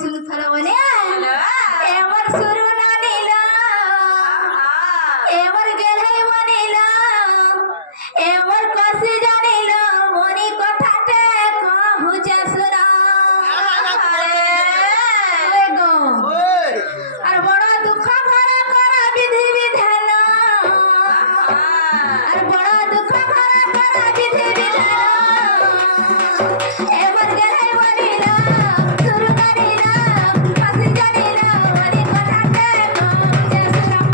सुनथल बने एवर सुरु नानीला एवर गेलै बनेला एवर कसी जानिला मोनी कथाटे कहू जे सुना ओए गो और बड़ा दुख भरा करा विधि विधान और बड़ा दुख भरा करा विधि विधान एवर गेलै बनेला सुरु नानीला कसी जानिला मोनी कथाटे कहू जे सुना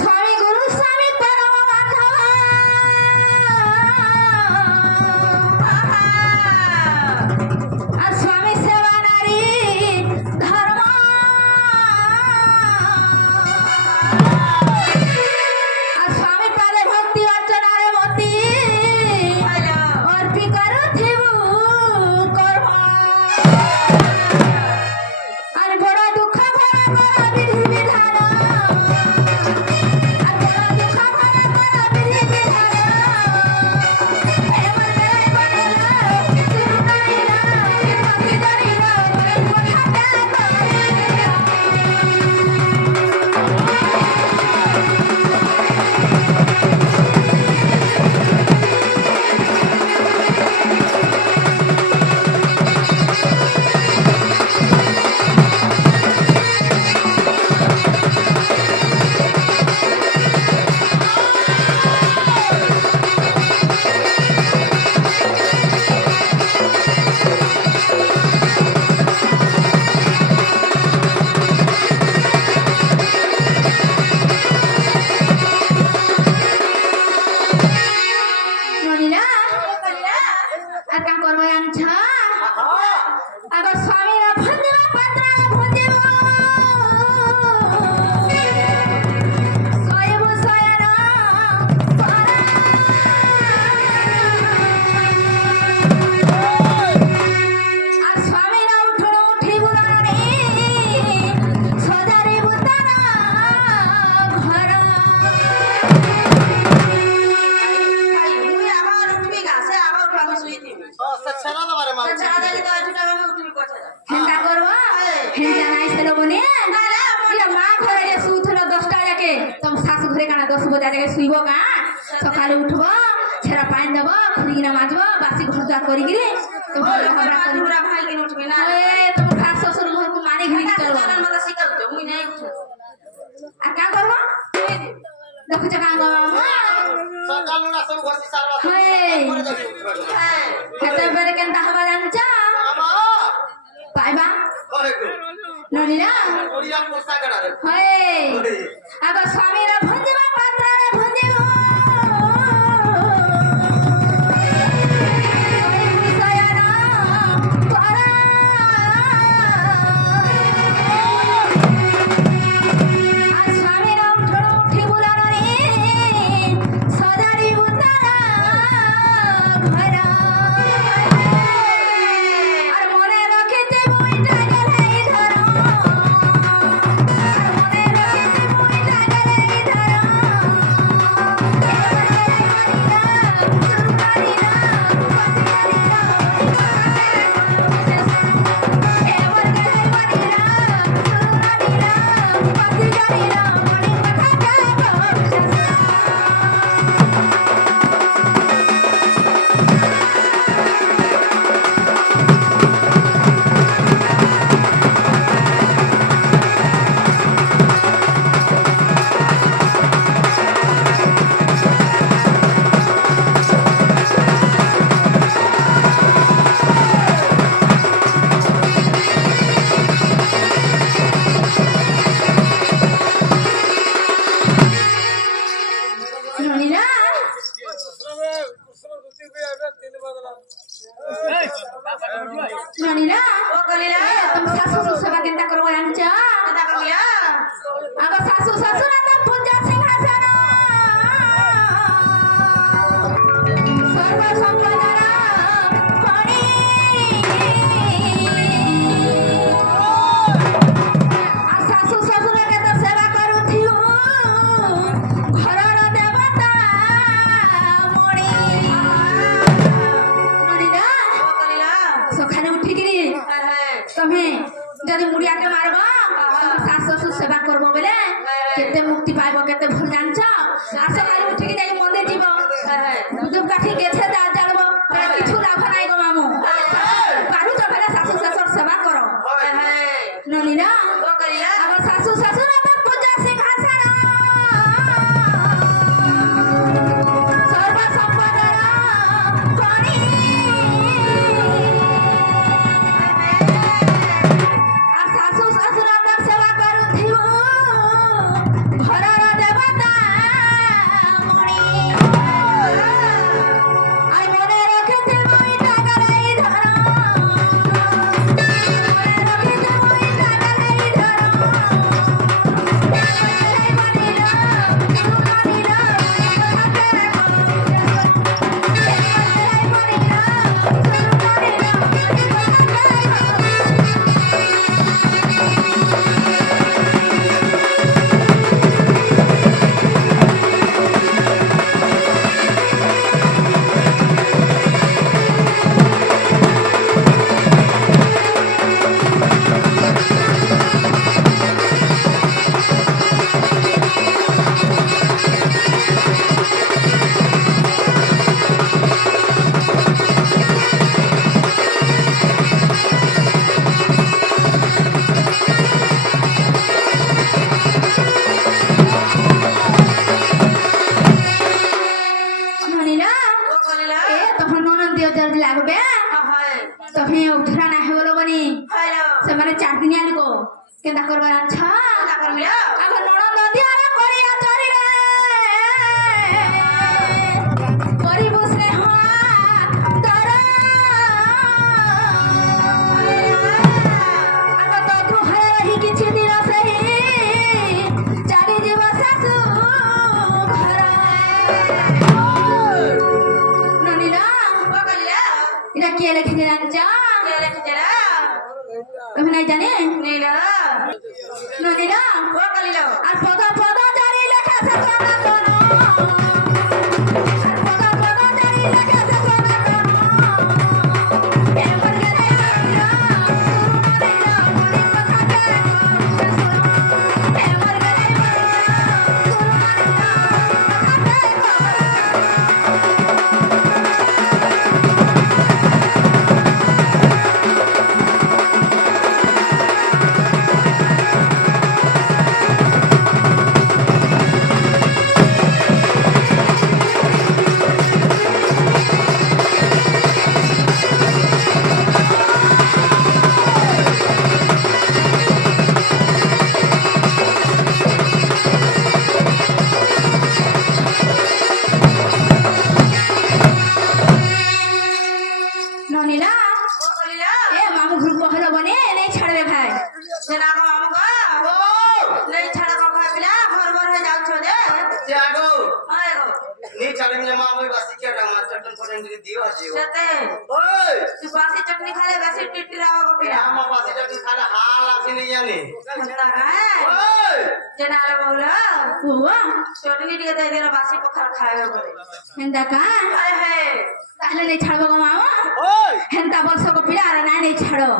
स्वामी गुरु स्वामी परम माधव स्वामी सेवा नारी धर्म स्वामी पादे भक्ति अर्चनारे मती अर्पी करुथिबु कर्म और बड़ा दुख भरा करा विधि विधान सकाले उठब छेरा पानी दब खुरीना माजब बासी घर द्वार करिगिरे तो हमरा पूरा भाई के उठबे ना ए तुम सास ससुर घर को माने घरी चलबो मला सिकल तो मुई नहीं उठ आ का करब देखु छ कांग सकाल लुना सब घर से सारवा कते बेरे केनता हवा जानछ मामा पाइबा ननी ना ओडिया पोसा गडा रे हे आगो स्वामी रे भंजमा पात्र रे भंजिगो ননিরা ননিরা ও কলিলা তুমি শাশু সেবা কেনটা করবো জানছ কথা কইয়া আগ শাশু শ্বশুরা তো পূজা সিংহাসন সর্ব সম্পদর খনি আর শাশু শ্বশুরকে তো সেবা করুথিউ ঘরর দেবতা মণি ননিরা ও কলিলা সকালে উঠিকিরি তুমি যদি মুড়িয়াকে মারব শাশু শ্বশুর সেবা করব বলে কেতে মুক্তি পাইব কেতে ভুল জানছ আর সকালে উঠিকি যাই মন্দির যাব ধূপকাঠি গেছে জ্বালব কিছু লাভ নাই গো মামু পারুছ বলে শাশু শ্বশুর সেবা কর ননিরা ও কলিলা আমার শাশু শ্বশুর আমার পূজা সিংহাসন সর্ব সম্পদর খনি আর শাশু শ্বশুর আমার সেবা করুথিব ঘরর দেবতা মণি আই মনে রাখিথিব ইটা গলাই ধর মনে রাখিথিব ইটা গলাই ধর গলাই মানিল সুমানিল হাতে রাখো গলাই মানিল ননিরা ও কলিলা এ তখন ননদ দিও জলদি লাগবে হয় তখন উঠরা না হলো বনি হ্যালো সেমানে চাটনি আনিব কেনটা করবা জানছ কথা কইলা আগ ননদ দিও রে করিয়া চরি রে করি বসরে দর আগ তো গৃহরে রহি কিছু দিন সেই চারি জীব শাশু ঘর ননিরা ও কলিলা এটা কে লিখে জানছ কে লেখেরা তুমি নাই জানে নীলা ননিরা ও কলিলা আর পদ পদ জারি লেখা সে সোনা কোন আর পদ পদ জারি লেখা সে সোনা কোন এ মর্গে রে আইরা সুরমানিরা মনি কথা কে এ মর্গে রে সুরমানিরা ননিরা ও কলিলা এ মামু ঘুর কহলো বনে নেই ছাড়বে ভাই সেনা গো মামু গো নেই ছাড়া গো ভাবিলা ভরভর হয়ে যাচ্ছ যে जागो হয় গো नी चाले में मां मोई बासी क्या डामा चटन पड़ेंगे दियो आजी সেতে ओए তুই বাসি চটনি খালে বেশি টিটটিরা গো পিরা या मां बासी चटन खाना हाल आसी नहीं जाने হন্তা হ্যাঁ ओए যেনা আলো বউলা ও চটনি দিয়ে দেই দিলা বাসি পখার খাইবে বলে হেন্দা কা হায় হায় তাহলে নেই ছাড়বো গো মামা ओए হেন্দা বর্ষ গো পিলা আর নাই নেই ছাড়ো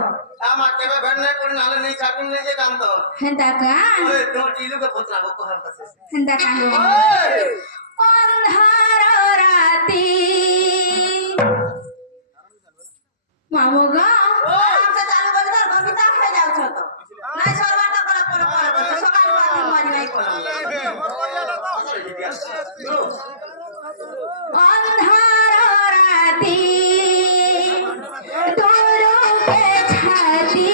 आमा के बे भेड़ नहीं कोई नाले नहीं चाकुन नहीं जे काम तो হেন্দা কা ओए तो टीलू के पोतला को कहल कसे হেন্দা কা গো ओए অন্ধার রাতি মামু গো আরামসে চালু করে ধর ববিতা হয়ে যাচ্ছ তো নাই সরবাটা করে সকাল পাতি মারি নাই করো অন্ধার রাতি দোলকে ছাতি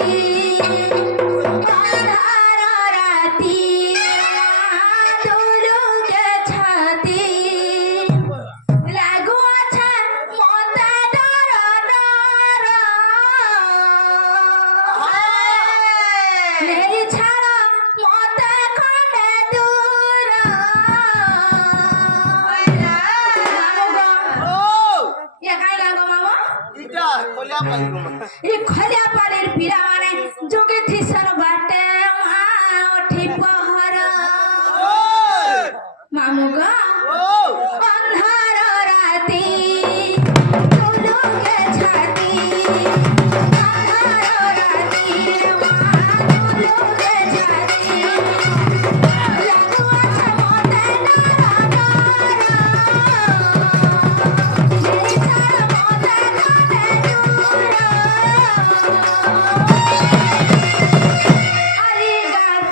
অন্ধার রাতি দোলকে ছাতি ଏ ଖଲିଆ ପାଳିର ପିଲାମାନେ ଯୋଗେ ଥିସର ବାଟେ ମା ଅଠି ପହର ମାମୁଗା ଅନ୍ଧାର ରାତି ତୁଲୁକେ ଛାତି ଅନ୍ଧାର ରାତି ମା ତୁଲୁକେ ଛାତି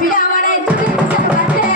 ଲାଗୁଅଛ ମତେ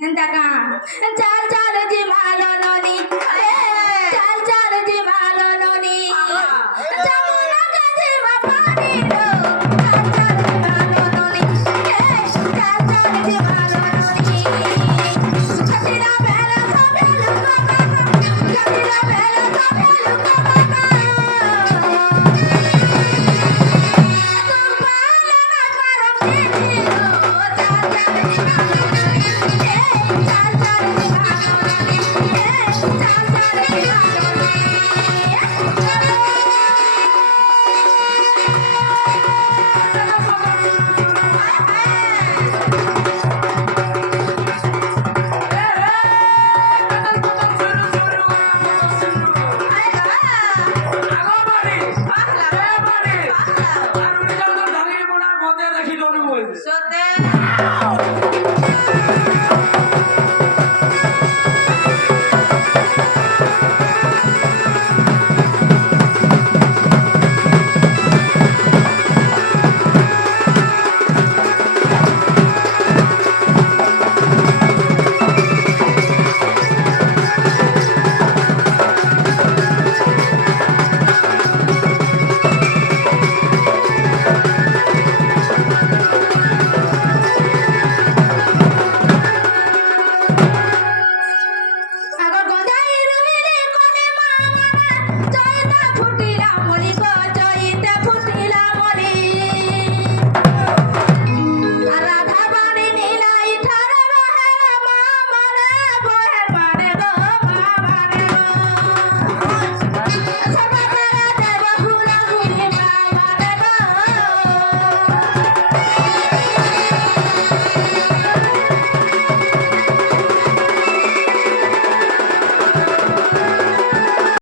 হেন্তা কা